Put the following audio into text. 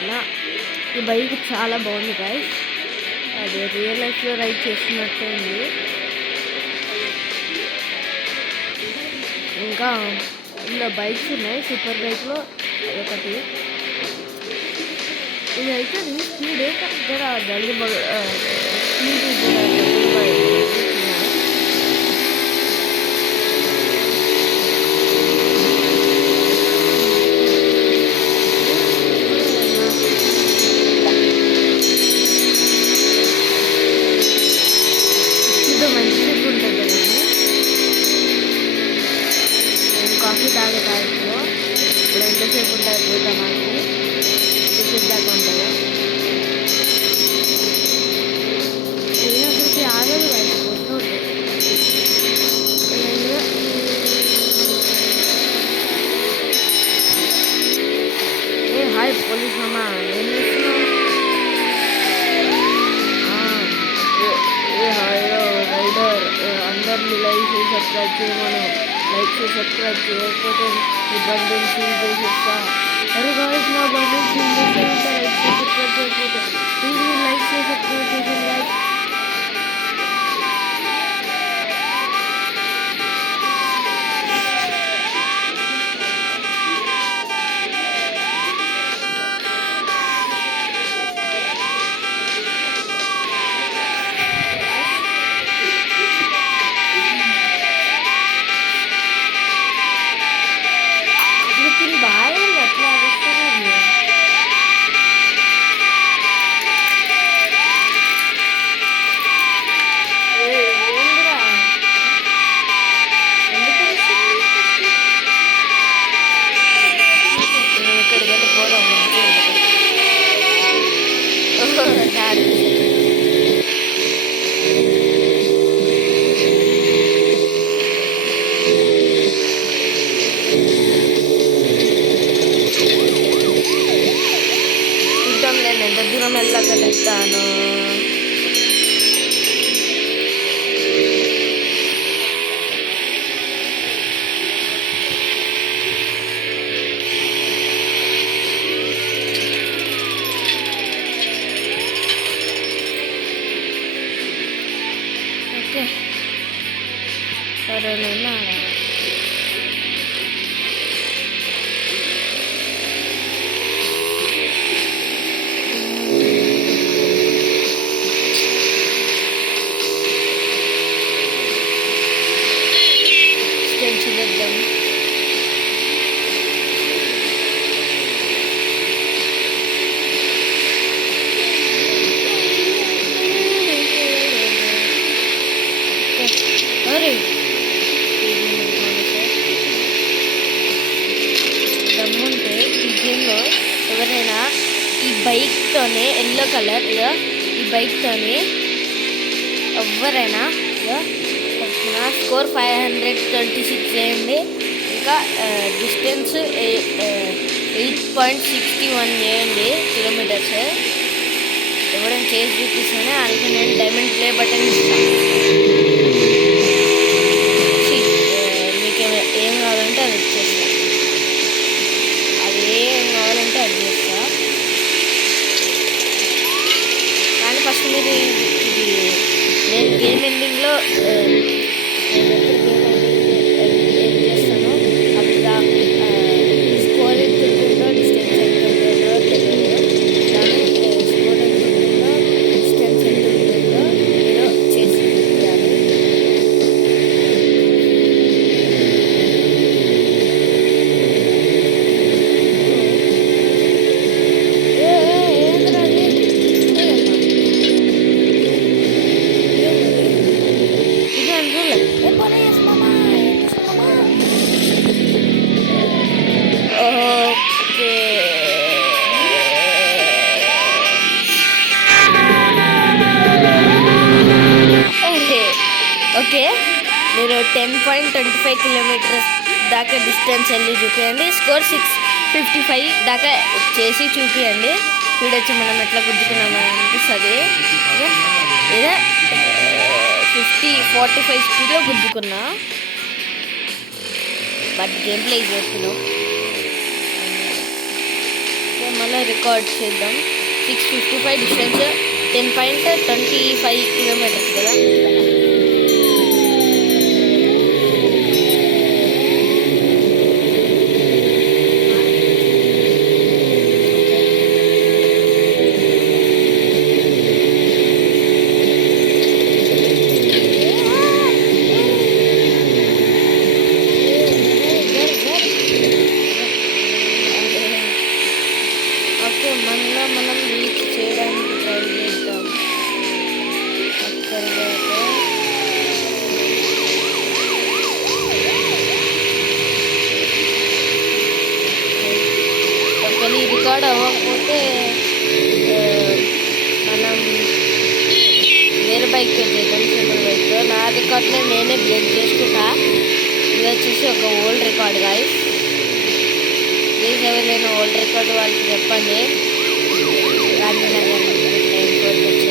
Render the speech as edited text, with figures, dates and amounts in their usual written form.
అలా ఈ బైక్ చాలా బాగుంది గైస్. అది రియల్ లైఫ్లో రైడ్ చేస్తున్నట్టే ఉంది. ఇంకా ఇందులో బైక్స్ ఉన్నాయి. సూపర్ బైక్లో అదొకటి. ఇదైతే స్పీడ్ జర జల్దీ స్పీడ్ మంచిగా ఉంటుంది కదండి. నేను కాఫీ తాగే తాగులో ఇప్పుడు ఎంతసేపు ఉంటుంది చూద్దాం. మనకి ఎంతసేపు దాకా ఉంటుందో అక్కడికి ఆగదు కదా, వస్తూ ఉంటుంది. ఏ హాయ్ పోలీస్ మామా, ఏం చేస్తున్నావు? రైడర్ అందరినీ లైక్ చేసి సబ్స్క్రైబ్ చేయమను. లైక్ చేసి సబ్స్క్రైబ్ చేయకపోతే ఈ బండిని సీల్ చేసేస్తా. అరే గాయ్స్, నా బండిని సీల్ చేసేస్తా. లైక్ చేసి సబ్స్క్రైబ్ చేయకపోతే ప్లీజ్ మీరు లైక్ చేసి సబ్స్క్రైబ్ చేసేయండి గాయ్స్. నేను ఎంత దూరం వెళ్ళగలుగుతాను. ఓకే, సరేనా? చూద్దాం. అరే దమ్ముంటే ఈ గేమ్లో ఎవరైనా ఈ బైక్తోనే ఎల్లో కలర్ ఈ బైక్తోనే ఎవరైనా నా స్కోర్ 526 చేయండి. ఇంకా డిస్టెన్స్ 8.61 చేయండి కిలోమీటర్స్. ఎవరైనా చేసి చూపిస్తానే వాళ్ళకి నేను డైమండ్ ప్లే బటన్ ఇస్తాను. మీకు ఏం కావాలంటే అది ఇచ్చేస్తాను. అది ఏం కావాలంటే అది చేస్తా. కానీ ఫస్ట్ మీరు ఇది నేను గేమ్ ఎండింగ్లో ఏం చేస్తానో అప్పుడు స్కోర్ ఎంత ఉంటుందో డిస్టెన్స్ ఎంత ఉంటుందో తెలియదు. కానీ స్కోర్ ఎంత ఉంటుందో డిస్టెన్స్ ఎంత ఉంటుందో మీరు చేసి చూడాలి. ఓకే, మీరు 10.25 కిలోమీటర్స్ దాకా డిస్టెన్స్ వెళ్ళి చూపించండి. స్కోర్ 655 దాకా చేసి చూపించండి. చూడొచ్చు మనం ఎట్లా గుద్దుకున్నామని అనిపిస్తుంది. లేదా 45 స్పీడ్లో గుద్దుకున్నా. బట్ గేమ్ ప్లే చేస్తున్నాం. మళ్ళీ రికార్డ్ చేద్దాం. 655 డిస్టెన్స్ 10.25 కిలోమీటర్స్ కదా. ఓకే, మళ్ళీ మనం రీచ్ చేయడానికి ట్రై చేద్దాం. తర్వాత ఒకవేళ ఈ రికార్డ్ అవ్వకపోతే మనం వేరే బైక్ చేద్దాం, సింపుల్ బైక్. నా రికార్డ్ని నేనే బ్రేక్ చేసుకుంటా. ఇది వచ్చేసి ఒక ఓల్డ్ రికార్డ్ గాయ్స్. ప్లీజ్ ఎవరైనా ఓల్డ్ రికార్డ్ వాళ్ళకి చెప్పండి. గాంధీనగర్ 9 4